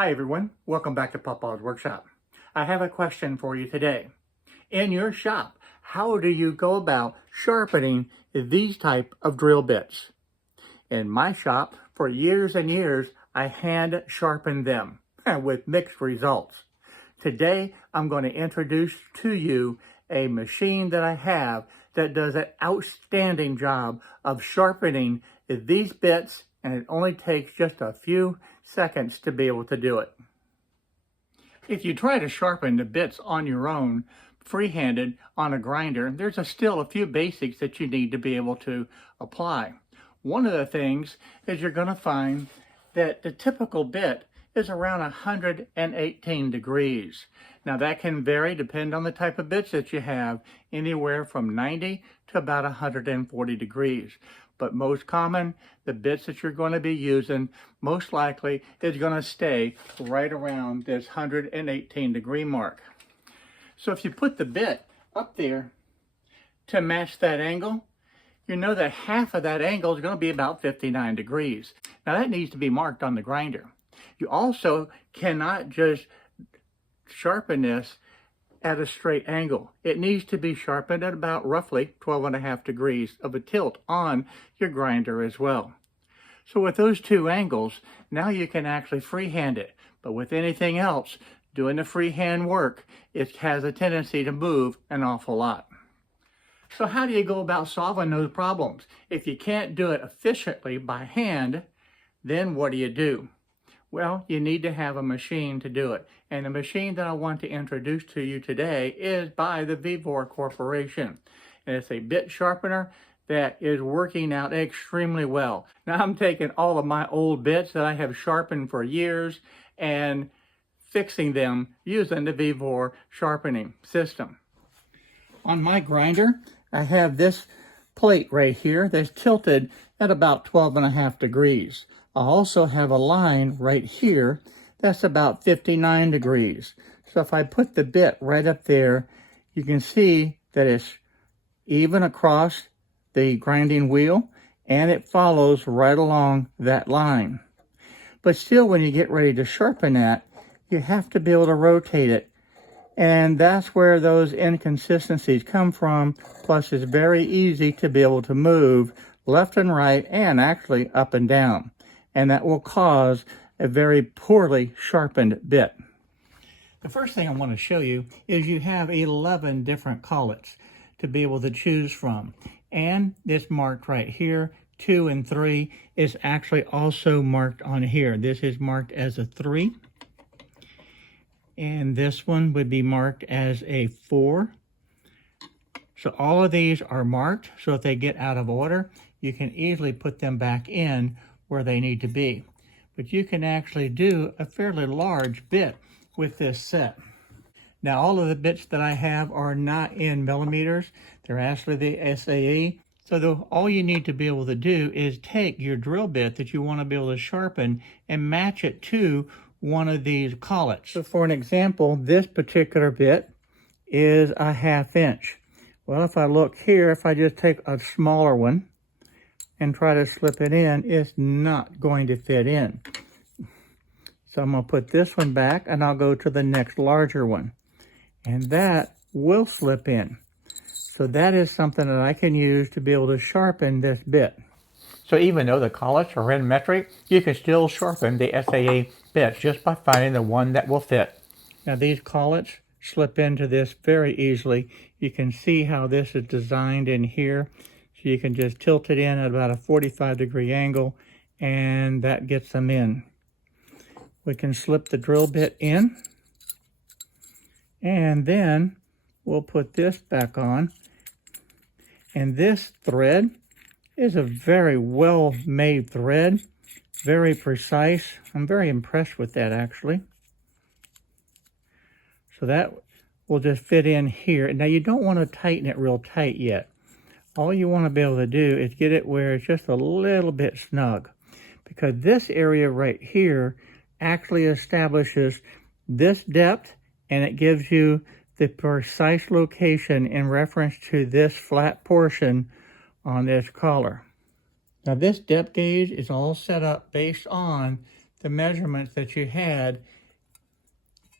Hi everyone, welcome back to Papa's Workshop. I have a question for you today. In your shop, how do you go about sharpening these type of drill bits? In my shop, for years and years, I hand sharpened them with mixed results. Today, I'm going to introduce to you a machine that I have that does an outstanding job of sharpening these bits, and it only takes just a few seconds to be able to do it. If you try to sharpen the bits on your own, free-handed on a grinder, there's still a few basics that you need to be able to apply. One of the things is you're going to find that the typical bit is around 118 degrees. Now that can vary, depend on the type of bits that you have, anywhere from 90 to about 140 degrees. But most common, the bits that you're going to be using, most likely is going to stay right around this 118 degree mark. So if you put the bit up there to match that angle, you know that half of that angle is going to be about 59 degrees. Now that needs to be marked on the grinder. You also cannot just sharpen this at a straight angle. It needs to be sharpened at about roughly 12.5 degrees of a tilt on your grinder as well. So with those two angles, now you can actually freehand it. But with anything else, doing the freehand work, it has a tendency to move an awful lot. So how do you go about solving those problems? If you can't do it efficiently by hand, then what do? Well, you need to have a machine to do it. And the machine that I want to introduce to you today is by the VEVOR Corporation. And it's a bit sharpener that is working out extremely well. Now I'm taking all of my old bits that I have sharpened for years and fixing them using the VEVOR sharpening system. On my grinder, I have this plate right here that's tilted at about 12.5 degrees. I also have a line right here that's about 59 degrees. So if I put the bit right up there, you can see that it's even across the grinding wheel and it follows right along that line. But still, when you get ready to sharpen that, you have to be able to rotate it. And that's where those inconsistencies come from. Plus, it's very easy to be able to move left and right and actually up and down. And that will cause a very poorly sharpened bit. The first thing I want to show you is you have 11 different collets to be able to choose from. And this marked right here, 2 and 3, is actually also marked on here. This is marked as a 3. And this one would be marked as a 4. So all of these are marked, so if they get out of order, you can easily put them back in where they need to be. But you can actually do a fairly large bit with this set. Now all of the bits that I have are not in millimeters, they're actually the SAE. So all you need to be able to do is take your drill bit that you want to be able to sharpen and match it to one of these collets. So for an example, this particular bit is a 1/2 inch. Well, if I look here, if I just take a smaller one and try to slip it in, it's not going to fit in. So I'm going to put this one back and I'll go to the next larger one. And that will slip in. So that is something that I can use to be able to sharpen this bit. So even though the collets are in metric, you can still sharpen the SAE bits just by finding the one that will fit. Now these collets slip into this very easily. You can see how this is designed in here. So you can just tilt it in at about a 45-degree angle and that gets them in. We can slip the drill bit in and then we'll put this back on. And this thread is a very well made thread, very precise. I'm very impressed with that actually. So that will just fit in here. Now you don't want to tighten it real tight yet. All you want to be able to do is get it where it's just a little bit snug, because this area right here actually establishes this depth and it gives you the precise location in reference to this flat portion on this collar. Now this depth gauge is all set up based on the measurements that you had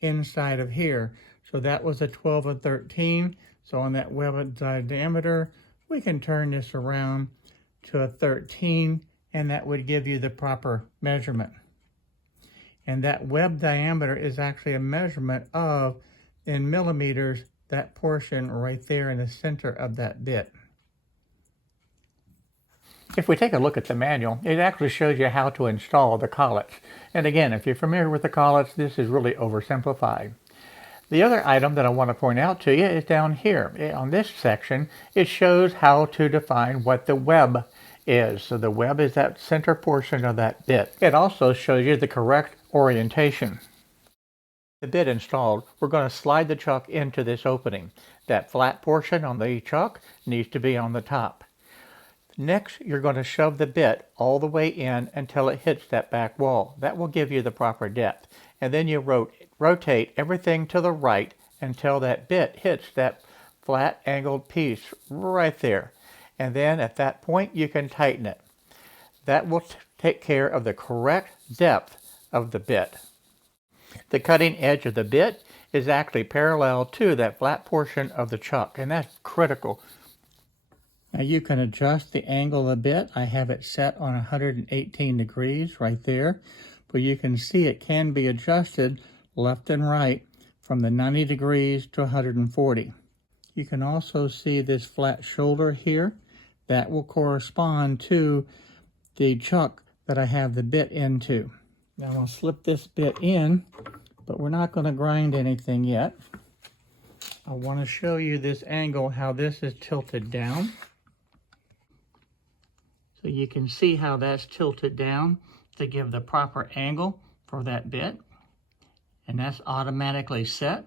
inside of here. So that was a 12 and 13. So on that web diameter, we can turn this around to a 13, and that would give you the proper measurement. And that web diameter is actually a measurement of, in millimeters, that portion right there in the center of that bit. If we take a look at the manual, it actually shows you how to install the collets. And again, if you're familiar with the collets, this is really oversimplified. The other item that I want to point out to you is down here. On this section, it shows how to define what the web is. So the web is that center portion of that bit. It also shows you the correct orientation. The bit installed, we're going to slide the chuck into this opening. That flat portion on the chuck needs to be on the top. Next, you're going to shove the bit all the way in until it hits that back wall. That will give you the proper depth. And then you rotate everything to the right until that bit hits that flat angled piece right there. And then at that point, you can tighten it. That will take care of the correct depth of the bit. The cutting edge of the bit is actually parallel to that flat portion of the chuck, and that's critical. Now you can adjust the angle of the bit. I have it set on 118 degrees right there, but you can see it can be adjusted left and right from the 90 degrees to 140. You can also see this flat shoulder here. That will correspond to the chuck that I have the bit into. Now I'll slip this bit in, but we're not going to grind anything yet. I want to show you this angle, how this is tilted down. So you can see how that's tilted down to give the proper angle for that bit. And that's automatically set.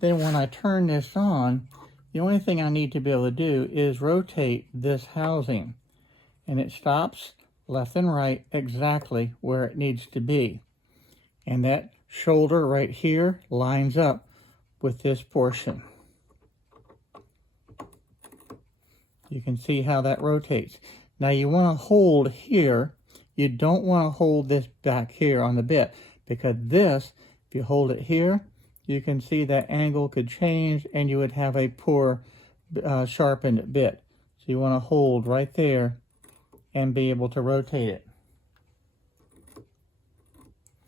Then when I turn this on, the only thing I need to be able to do is rotate this housing. And it stops left and right exactly where it needs to be. And that shoulder right here lines up with this portion. You can see how that rotates. Now you want to hold here. You don't want to hold this back here on the bit, because this, if you hold it here, you can see that angle could change and you would have a poor sharpened bit. So you want to hold right there and be able to rotate it.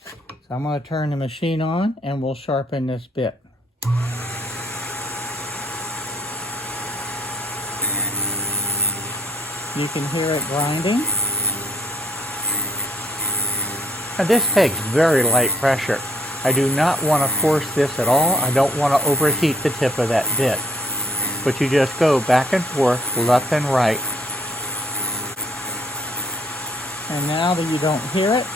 So I'm going to turn the machine on and we'll sharpen this bit. You can hear it grinding. Now this takes very light pressure. I do not want to force this at all. I don't want to overheat the tip of that bit. But you just go back and forth, left and right. And now that you don't hear it,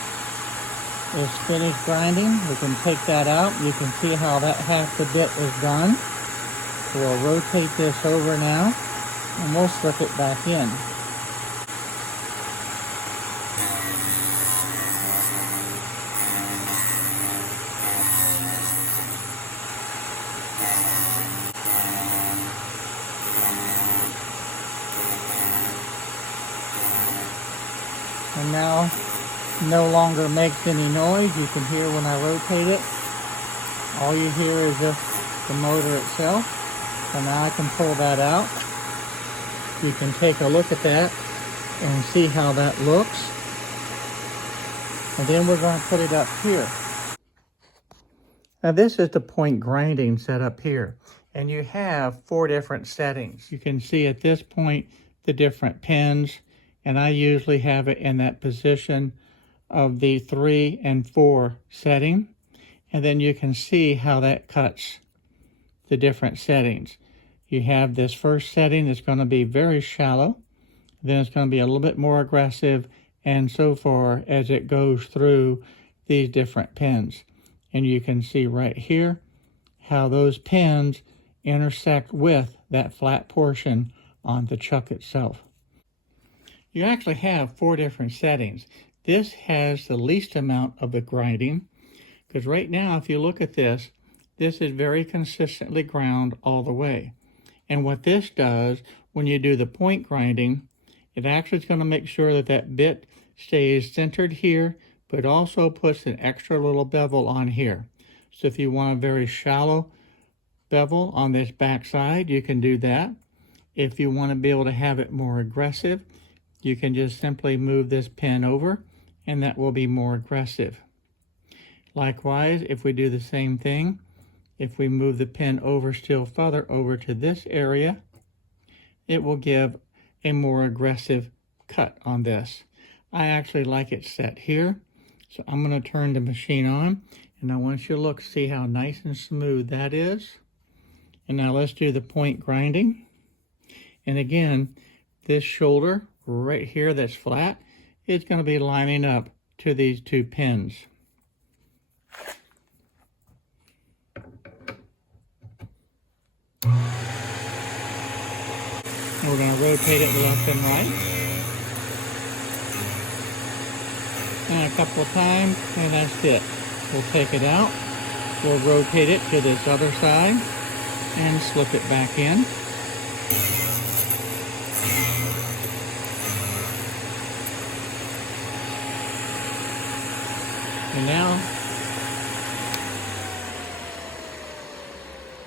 it's finished grinding. We can take that out. You can see how that half the bit is done. So we'll rotate this over now and we'll slip it back in. And now no longer makes any noise. You can hear when I rotate it. All you hear is just the motor itself. So now I can pull that out. You can take a look at that and see how that looks. And then we're going to put it up here. Now this is the point grinding set up here. And you have 4 different settings. You can see at this point the different pins. And I usually have it in that position of the 3 and 4 setting. And then you can see how that cuts the different settings. You have this first setting that's going to be very shallow. Then it's going to be a little bit more aggressive, and so far as it goes through these different pins. And you can see right here how those pins intersect with that flat portion on the chuck itself. You actually have 4 different settings. This has the least amount of the grinding, because right now if you look at this, this is very consistently ground all the way. And what this does, when you do the point grinding, it actually is going to make sure that that bit stays centered here, but it also puts an extra little bevel on here. So if you want a very shallow bevel on this back side, you can do that. If you want to be able to have it more aggressive, you can just simply move this pin over, and that will be more aggressive. Likewise, if we do the same thing, if we move the pin over still further over to this area, it will give a more aggressive cut on this. I actually like it set here, so I'm going to turn the machine on, and I want you to look, see how nice and smooth that is. And now let's do the point grinding. And again, this shoulder right here that's flat is going to be lining up to these two pins. And we're going to rotate it left and right. And a couple of times, and that's it. We'll take it out. We'll rotate it to this other side and slip it back in.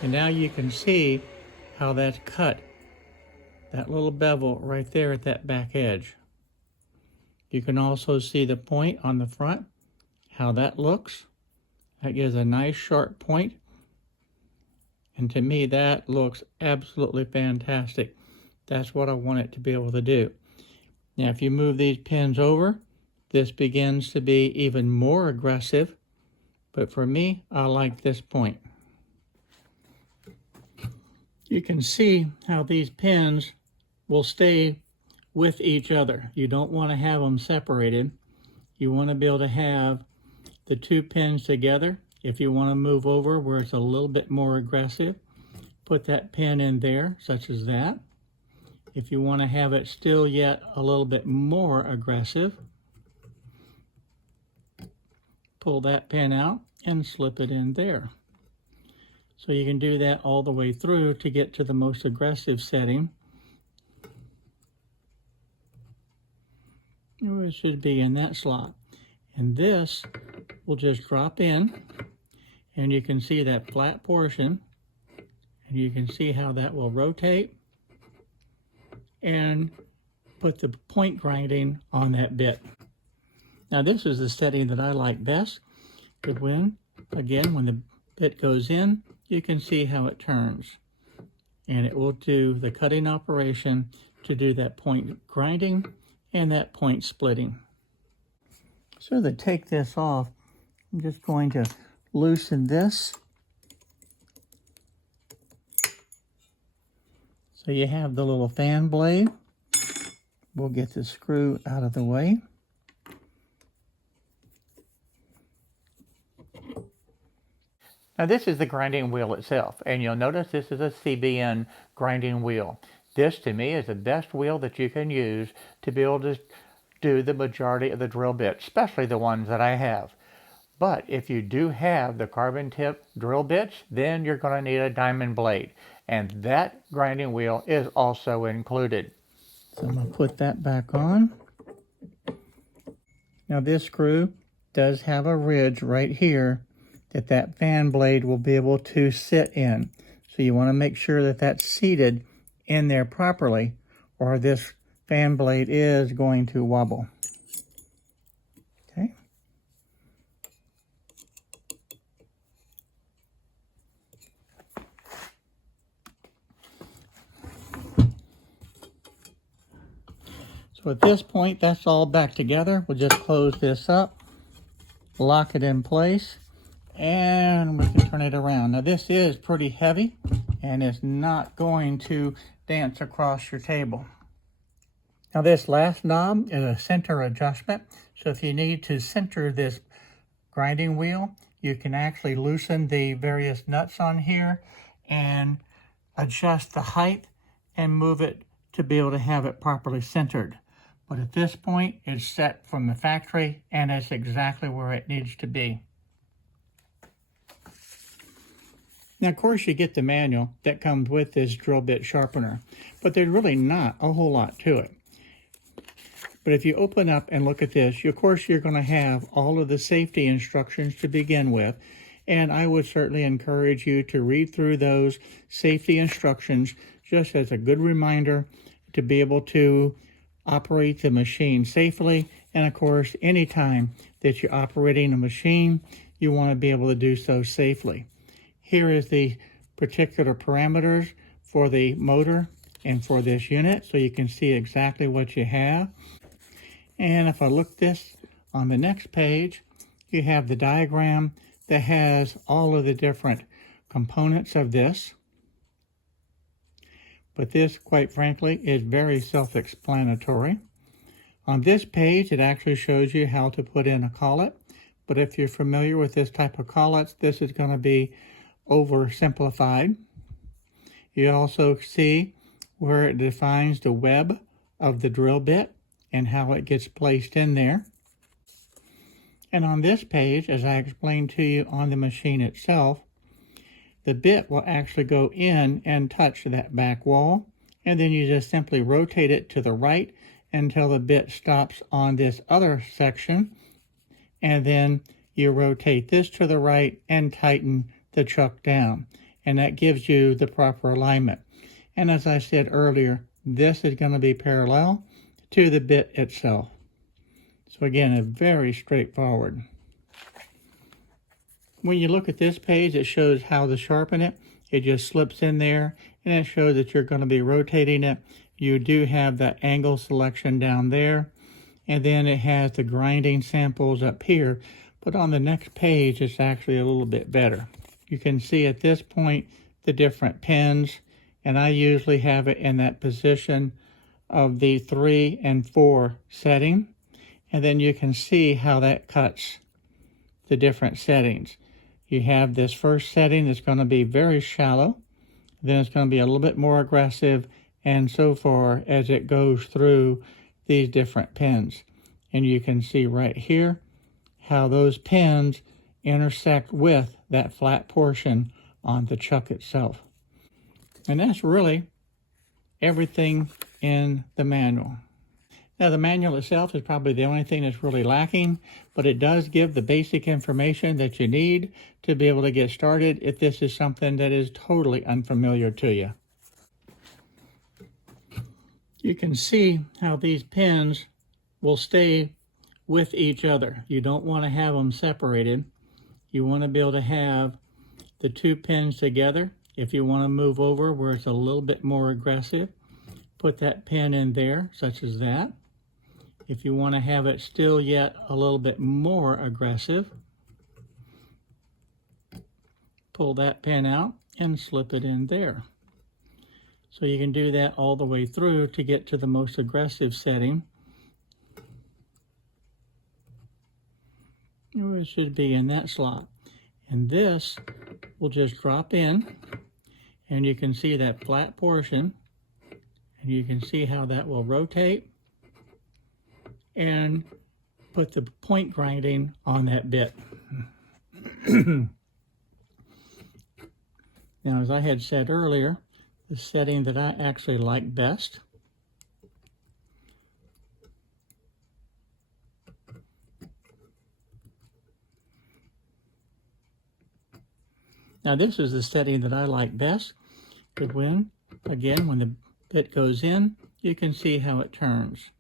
And now you can see how that's cut. That little bevel right there at that back edge. You can also see the point on the front, how that looks. That gives a nice sharp point. And to me, that looks absolutely fantastic. That's what I want it to be able to do. Now, if you move these pins over, this begins to be even more aggressive. But for me, I like this point. You can see how these pins will stay with each other. You don't want to have them separated. You want to be able to have the two pins together. If you want to move over where it's a little bit more aggressive, put that pin in there, such as that. If you want to have it still yet a little bit more aggressive, pull that pin out and slip it in there. So you can do that all the way through to get to the most aggressive setting. It should be in that slot. And this will just drop in, and you can see that flat portion, and you can see how that will rotate and put the point grinding on that bit. Now this is the setting that I like best, but when the bit goes in, you can see how it turns, and it will do the cutting operation to do that point grinding and that point splitting. So to take this off, I'm just going to loosen this. So you have the little fan blade. We'll get the screw out of the way. Now this is the grinding wheel itself, and you'll notice this is a CBN grinding wheel. This to me is the best wheel that you can use to be able to do the majority of the drill bits, especially the ones that I have. But if you do have the carbon tip drill bits, then you're going to need a diamond blade, and that grinding wheel is also included. So I'm going to put that back on. Now this screw does have a ridge right here that fan blade will be able to sit in. So you want to make sure that that's seated in there properly, or this fan blade is going to wobble. Okay. So at this point, that's all back together. We'll just close this up, lock it in place, and we can turn it around. Now this is pretty heavy, and it's not going to dance across your table. Now this last knob is a center adjustment. So if you need to center this grinding wheel, you can actually loosen the various nuts on here and adjust the height and move it to be able to have it properly centered. But at this point, it's set from the factory, and it's exactly where it needs to be. Now, of course, you get the manual that comes with this drill bit sharpener, but there's really not a whole lot to it. But if you open up and look at this, of course, you're going to have all of the safety instructions to begin with. And I would certainly encourage you to read through those safety instructions just as a good reminder to be able to operate the machine safely. And of course, anytime that you're operating a machine, you want to be able to do so safely. Here is the particular parameters for the motor and for this unit, so you can see exactly what you have. And if I look this on the next page, you have the diagram that has all of the different components of this. But this, quite frankly, is very self-explanatory. On this page, it actually shows you how to put in a collet. But if you're familiar with this type of collets, this is going to be oversimplified. You also see where it defines the web of the drill bit and how it gets placed in there. And on this page, as I explained to you on the machine itself, the bit will actually go in and touch that back wall, and then you just simply rotate it to the right until the bit stops on this other section, and then you rotate this to the right and tighten the chuck down, and that gives you the proper alignment. And as I said earlier, this is going to be parallel to the bit itself. So again, it's very straightforward. When you look at this page, it shows how to sharpen it. It just slips in there, and it shows that you're going to be rotating it. You do have that angle selection down there, and then it has the grinding samples up here. But on the next page, it's actually a little bit better. You can see at this point the different pins, and I usually have it in that position of the 3 and 4 setting. And then you can see how that cuts the different settings. You have this first setting that's going to be very shallow. Then it's going to be a little bit more aggressive, and so far as it goes through these different pins. And you can see right here how those pins intersect with that flat portion on the chuck itself. And that's really everything in the manual. Now, the manual itself is probably the only thing that's really lacking, but it does give the basic information that you need to be able to get started if this is something that is totally unfamiliar to you. You can see how these pins will stay with each other. You don't want to have them separated. You want to be able to have the two pins together. If you want to move over where it's a little bit more aggressive, put that pin in there, such as that. If you want to have it still yet a little bit more aggressive, pull that pin out and slip it in there. So you can do that all the way through to get to the most aggressive setting. It should be in that slot. And this will just drop in, and you can see that flat portion, and you can see how that will rotate and put the point grinding on that bit. Now, as I had said earlier, the setting that I actually like best Now this is the setting that I like best, but when the bit goes in, you can see how it turns.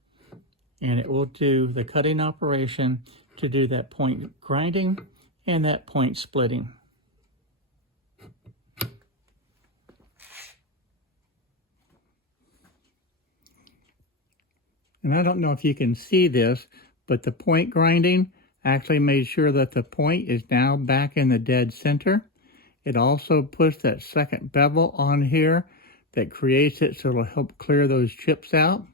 And it will do the cutting operation to do that point grinding and that point splitting. And I don't know if you can see this, but the point grinding actually made sure that the point is now back in the dead center. It also puts that second bevel on here that creates it so it'll help clear those chips out.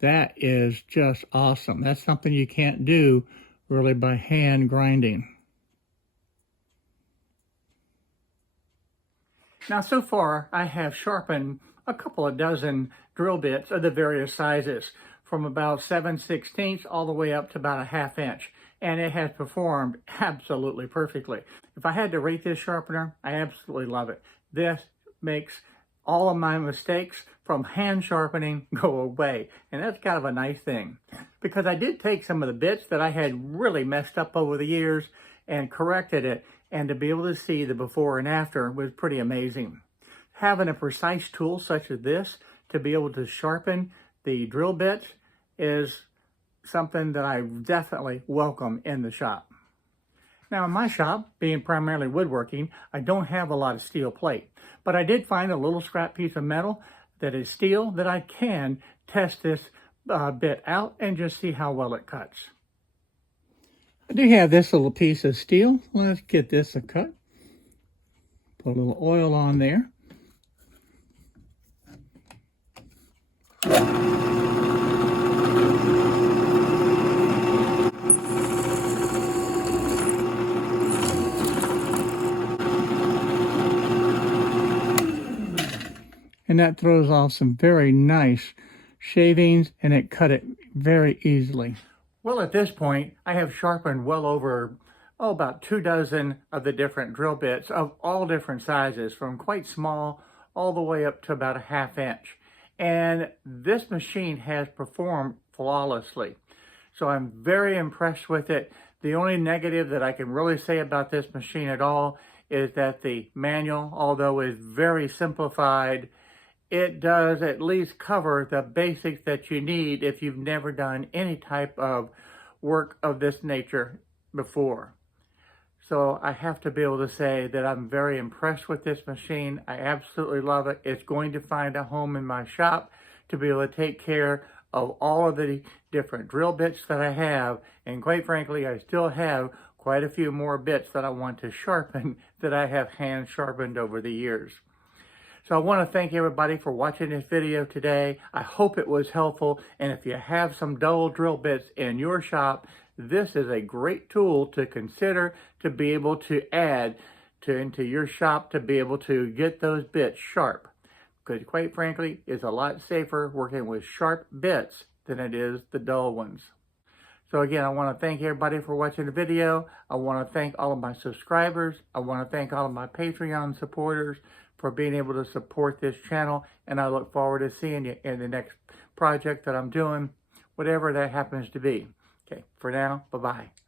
That is just awesome. That's something you can't do really by hand grinding. Now, so far, I have sharpened a couple of dozen drill bits of the various sizes, from about 7/16 all the way up to about a 1/2 inch. And it has performed absolutely perfectly. If I had to rate this sharpener, I absolutely love it. This makes all of my mistakes from hand sharpening go away. And that's kind of a nice thing, because I did take some of the bits that I had really messed up over the years and corrected it, and to be able to see the before and after was pretty amazing. Having a precise tool such as this to be able to sharpen the drill bits is something that I definitely welcome in the shop. Now in my shop, being primarily woodworking, I don't have a lot of steel plate, but I did find a little scrap piece of metal that is steel that I can test this bit out and just see how well it cuts. I do have this little piece of steel. Let's get this a cut. Put a little oil on there. And that throws off some very nice shavings, and it cut it very easily. Well, at this point, I have sharpened well over, about 24 of the different drill bits of all different sizes, from quite small all the way up to about a 1/2 inch. And this machine has performed flawlessly. So I'm very impressed with it. The only negative that I can really say about this machine at all is that the manual, although is very simplified, it does at least cover the basics that you need if you've never done any type of work of this nature before. So I have to be able to say that I'm very impressed with this machine. I absolutely love it. It's going to find a home in my shop to be able to take care of all of the different drill bits that I have. And quite frankly, I still have quite a few more bits that I want to sharpen that I have hand sharpened over the years. So I want to thank everybody for watching this video today. I hope it was helpful. And if you have some dull drill bits in your shop, this is a great tool to consider to be able to add into your shop to be able to get those bits sharp. Because quite frankly, it's a lot safer working with sharp bits than it is the dull ones. So again, I want to thank everybody for watching the video. I want to thank all of my subscribers. I want to thank all of my Patreon supporters for being able to support this channel. And I look forward to seeing you in the next project that I'm doing, whatever that happens to be. Okay, for now, bye-bye.